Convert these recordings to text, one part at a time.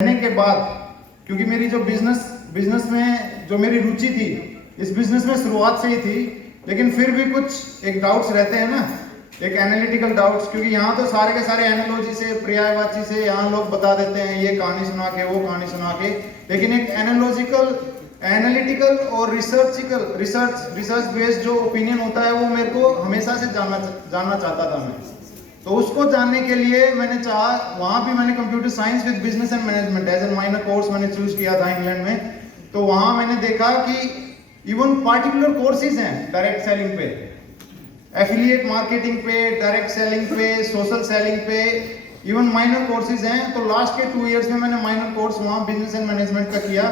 रहने के बाद, क्योंकि मेरी जो बिजनेस में जो मेरी रुचि थी, इस बिजनेस में शुरुआत से ही थी, लेकिन फिर भी कुछ एक डाउट्स रहते हैं ना, एक एनालिटिकल डाउट्स, क्योंकि यहाँ तो सारे के सारे एनालॉजी से, पर्यायवाची से यहाँ लोग बता देते हैं, ये कहानी सुना के, वो कहानी सुना के, लेकिन एक एनालिटिकल और रिसर्च बेस्ड जो ओपिनियन होता है वो मेरे को हमेशा से जानना चाहता था मैं। तो उसको जानने के लिए मैंने चाहा, वहां भी मैंने computer science with business and management as a minor course मैंने चूज किया था इंग्लैंड में। तो वहां मैंने देखा कि इवन पार्टिकुलर कोर्सेज हैं डायरेक्ट सेलिंग पे, एफिलिएट मार्केटिंग पे, डायरेक्ट सेलिंग पे, सोशल सेलिंग पे, इवन माइनर कोर्सेज हैं। तो लास्ट के 2 इयर्स में मैंने माइनर कोर्स वहां बिजनेस एंड मैनेजमेंट का किया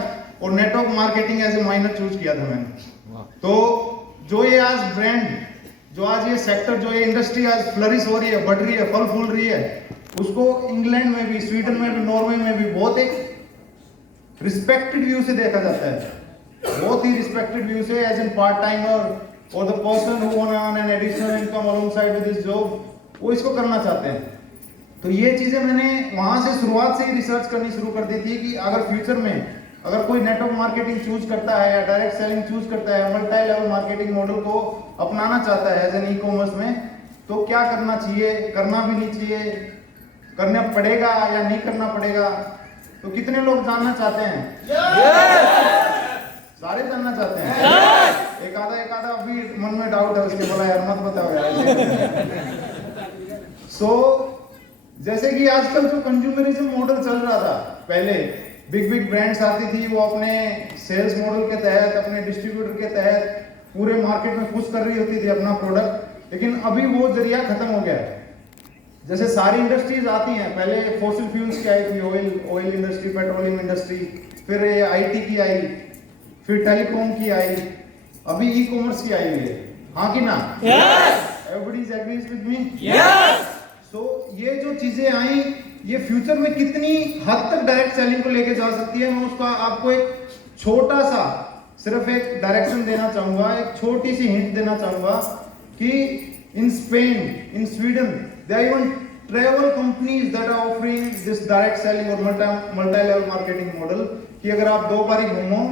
और network marketing as a minor choose किया था मैंने। तो जो ये आज ब्रांड, जो आज ये सेक्टर, जो ये इंडस्ट्री आज फ्लरिश हो रही है, बढ़ रही है, फल फूल रही है, उसको इंग्लैंड में भी, स्वीडन में भी, नॉर्वे में भी बहुत एक रिस्पेक्टेड व्यू से देखा जाता है, बहुत ही रिस्पेक्टेड व्यू से, एज एन पार्ट टाइमर और the person who want earn an additional income alongside with his job, वो इसको करना चाहते हैं। तो ये चीजें मैंने वहां से शुरुआत से ही रिसर्च करनी शुरू कर दी थी कि अगर फ्यूचर में अगर कोई नेटवर्क मार्केटिंग चूज करता है या डायरेक्ट सेलिंग चूज करता है, मल्टी लेवल मार्केटिंग मॉडल को अपनाना चाहता है एज एन ई कॉमर्स में, तो क्या करना चाहिए, करना भी नहीं चाहिए, करना पड़ेगा या नहीं करना पड़ेगा। तो कितने लोग जानना चाहते हैं? सारे जानना चाहते हैं। एक आधा अभी मन में डाउट है उसके, बोला यार मत बताओ यार। सो जैसे कि आजकल जो कंज्यूमरिज्म मॉडल चल रहा था, पहले बिग ब्रांड्स आती थी, वो अपने सेल्स मॉडल के तहत, अपने डिस्ट्रीब्यूटर के तहत पूरे मार्केट में पुश कर रही होती थी अपना प्रोडक्ट, लेकिन अभी वो जरिया खत्म हो गया है। जैसे सारी इंडस्ट्रीज आती हैं, पहले फॉसिल फ्यूल्स की आई थी, ऑयल इंडस्ट्री, पेट्रोलियम इंडस्ट्री, फिर आईटी की आई, फिर टेलीकॉम की आई, अभी ई कॉमर्स की आई हुई है, हाँ कि ना? Everybody agrees with me? So ये जो चीजें आई, ये फ्यूचर में कितनी हद तक डायरेक्ट सेलिंग को लेके जा सकती है, मैं उसका आपको एक छोटा सा सिर्फ एक डायरेक्शन देना चाहूंगा, एक छोटी सी हिंट देना चाहूंगा कि in Spain, in Sweden, there are even travel companies that are offering this direct selling और मल्टी लेवल मार्केटिंग मॉडल, कि अगर आप 2 बारी घूमो,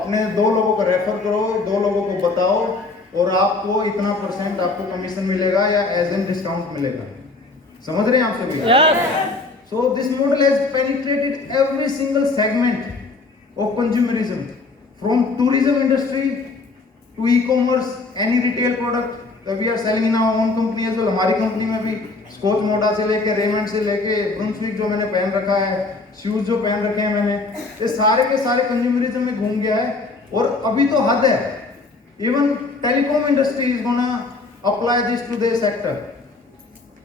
अपने 2 लोगों को रेफर करो, 2 लोगों को बताओ और आपको इतना % आपको कमीशन मिलेगा या एज एन डिस्काउंट मिलेगा। समझ रहे हैं आप सभी? So this model has penetrated every single segment of consumerism, from tourism industry to e-commerce, any retail product that we are selling in our own company as well। हमारी company में भी scotch मोडा से लेके, रेमंड से लेके, ब्रुंसविक जो मैंने पहन रखा है, शूज जो पहन रखे हैं मैंने, ये सारे के सारे कंज्यूमरिज्म में घूम गया है। और अभी तो हद है, even telecom industry is gonna apply this to their sector.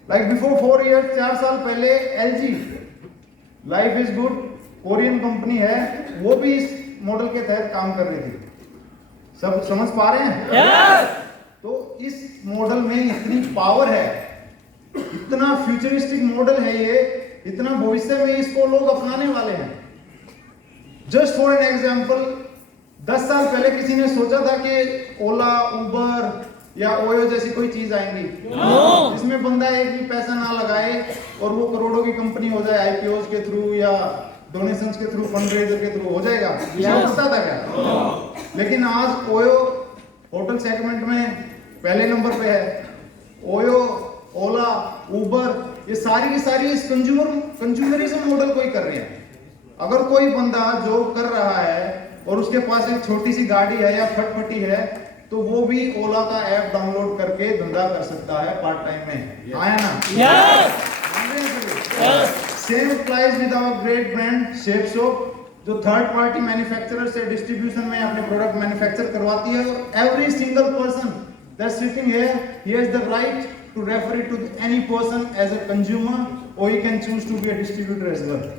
Like before 4 years, 4 साल पहले LG life is good, Korean company है, वो भी इस मॉडल के तहत काम कर रही थी। सब समझ पा रहे हैं? तो इस मॉडल में इतनी पावर है, इतना फ्यूचरिस्टिक मॉडल है ये, इतना भविष्य में इसको लोग अपनाने वाले हैं। जस्ट फॉर एन एग्जांपल, 10 साल पहले किसी ने सोचा था कि ओला, उबर या ओयो जैसी कोई चीज आएंगी जिसमें बंदा एक भी पैसा ना लगाए और वो करोड़ों की कंपनी हो जाए, आईपीओ के थ्रू या डोनेशंस के थ्रू, फंडरेजर के थ्रू हो जाएगा? पता था क्या? लेकिन आज ओयो होटल सेगमेंट में पहले नंबर पे है। ओयो, ओला, उबर, ये सारी की सारी इस कंज्यूमरिज्म मॉडल को ही कर रहे हैं। अगर कोई बंदा जॉब कर रहा है और उसके पास एक छोटी सी गाड़ी है या फटफटी है, तो वो भी ओला का ऐप डाउनलोड करके धंधा कर सकता है पार्ट टाइम में। आया ना? Same applies with our great brand shape shop, जो थर्ड पार्टी मैन्युफैक्चरर से डिस्ट्रीब्यूशन में अपने प्रोडक्ट मैन्युफैक्चर करवाती है, और every single person that sitting here, he has the right to refer it to any person as a consumer, और he can choose to be a distributor as well.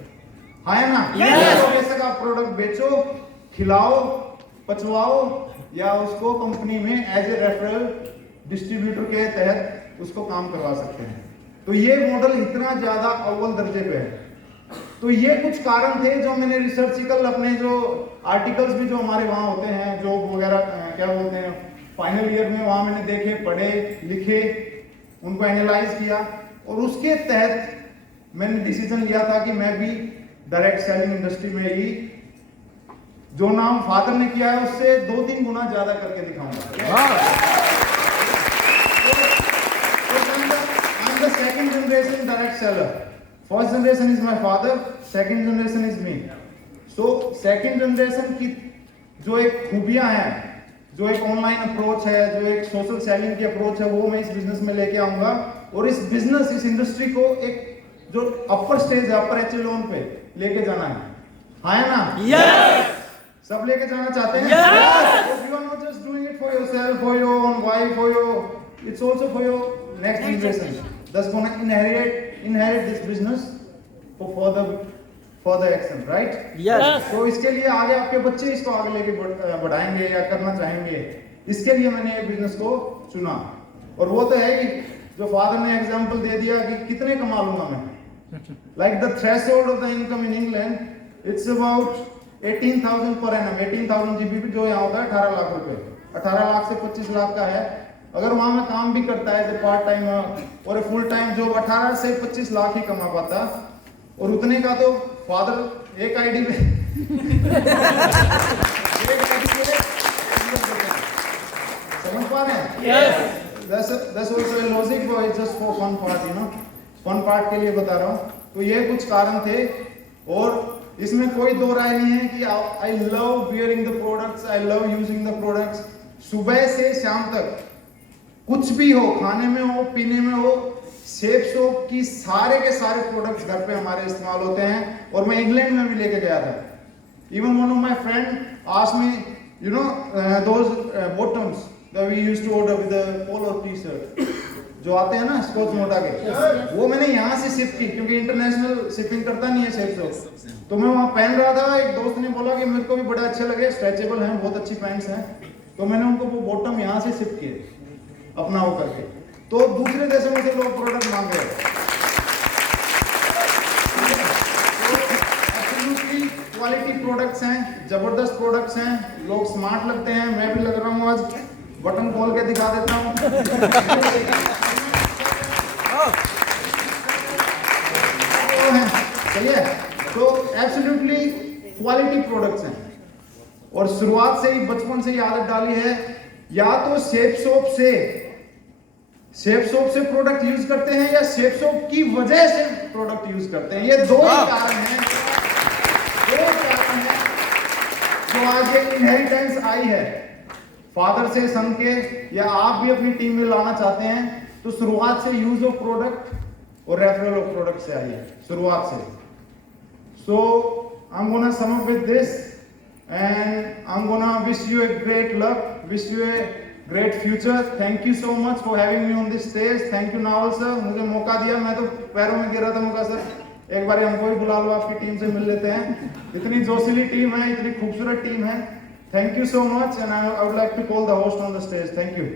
आया ना? बेशक आप प्रोडक्ट बेचो, खिलाओ, पचवाओ, या उसको कंपनी में एज ए रेफरल डिस्ट्रीब्यूटर के तहत उसको काम करवा सकते हैं। तो ये मॉडल इतना ज्यादा अव्वल दर्जे पे है। तो ये कुछ कारण थे जो मैंने रिसर्चिकल अपने जो आर्टिकल्स भी जो हमारे वहाँ होते हैं, जॉब वगैरह क्या बोलते हैं, फाइनल ईयर में वहाँ मैंने देखे, पढ़े, लिखे, उनको एनालाइज किया, और उसके तहत मैंने डिसीजन लिया था कि मैं भी डायरेक्ट सेलिंग इंडस्ट्री में ही जो नाम फादर ने किया है उससे 2-3 गुना ज्यादा करके दिखाऊंगा। I'm the second generation direct seller. First generation is my father, second generation is me. So second generation की जो एक खूबियां हैं, जो एक ऑनलाइन अप्रोच है, जो एक सोशल सेलिंग की अप्रोच है, वो मैं इस बिजनेस में लेके आऊंगा और इस बिजनेस, इस इंडस्ट्री को एक जो अपर स्टेज है, अपर एचेलॉन पे लेके जाना है। हाँ ना? Yes! सब लेके जाना चाहते हैं? Yes! You are not just doing it for yourself, for your own wife, for your, it's also for your next generation that's gonna inherit this business for further action, right? Yes. तो इसके लिए आगे आपके बच्चे इसको आगे लेके बढ़ाएंगे या करना चाहेंगे, इसके लिए मैंने ये बिजनेस को चुना। और वो तो है कि जो फादर ने एग्जांपल दे दिया कि कितने कमा लूंगा मैं, like the threshold of the income in England, it's about 18,000 per annum, 18,000 GBP जो यहाँ होता है 18 लाख रुपए, 18 लाख से 25 लाख का है। अगर वहां में काम भी करता है जो पार्ट टाइम और फुल टाइम जॉब, 18 से 25 लाख ही कमा पाता, और उतने का तो फादर एक आईडी पे समझ पा रहे हैं? Yes. That's also a logic, but it's just for fun part, you know, fun part के लिए बता रहा हूँ। तो ये कुछ कारण थे और इसमें कोई दो राय नहीं है कि I love wearing the products, I love using the products. सुबह से शाम तक कुछ भी हो, खाने में हो, पीने में हो, सेफ सोप की सारे के सारे प्रोडक्ट्स घर पे हमारे इस्तेमाल होते हैं। और मैं इंग्लैंड में भी लेके गया था। Even one of my friend asked me, you know, those bottoms that we used to order with the polo T-shirt जो आते हैं ना स्कॉच मोटा के, वो मैंने यहाँ से शिप की क्योंकि इंटरनेशनल शिपिंग करता नहीं है सेफ सोप। तो मैं वहाँ पहन रहा था, एक दोस्त ने बोला कि मेरे को भी बड़े अच्छे लगे, स्ट्रेचेबल हैं, बहुत अच्छी पैंट्स हैं, तो मैंने उनको वो बॉटम यहाँ से शिप किए अपना वो करके। तो दूसरे देशों में से लोग प्रोडक्ट मांग रहे हैं। क्वालिटी प्रोडक्ट्स हैं, जबरदस्त प्रोडक्ट्स हैं, लोग स्मार्ट लगते हैं। मैं भी लग रहा हूँ, आज बटन खोल के दिखा देता हूँ। चलिए, तो एब्सोल्युटली क्वालिटी प्रोडक्ट्स हैं और शुरुआत से ही, बचपन से ही आदत डाली है, या तो सेफ सोप से प्रोडक्ट यूज करते हैं या सेफ सोप की वजह से प्रोडक्ट यूज करते हैं। ये दो ही कारण हैं जो आज ये इनहेरिटेंस आई है फादर से सन के, या आप भी अपनी टीम में लाना चाहते हैं तो शुरुआत से यूज ऑफ प्रोडक्ट और रेफरल ऑफ प्रोडक्ट से आई है, शुरुआत से। So I'm gonna sum up with this and I'm gonna wish you a great luck, wish you a great future. Thank you so much for having me on this stage. Thank you Naval sir, मुझे मौका दिया, मैं तो पैरों में गिर रहा था। मौका सर, एक बार हमको भी बुला लो, आपकी टीम से मिल लेते हैं। इतनी जोशीली टीम है, इतनी खूबसूरत टीम है। Thank you so much and I would like to call the host on the stage. Thank you.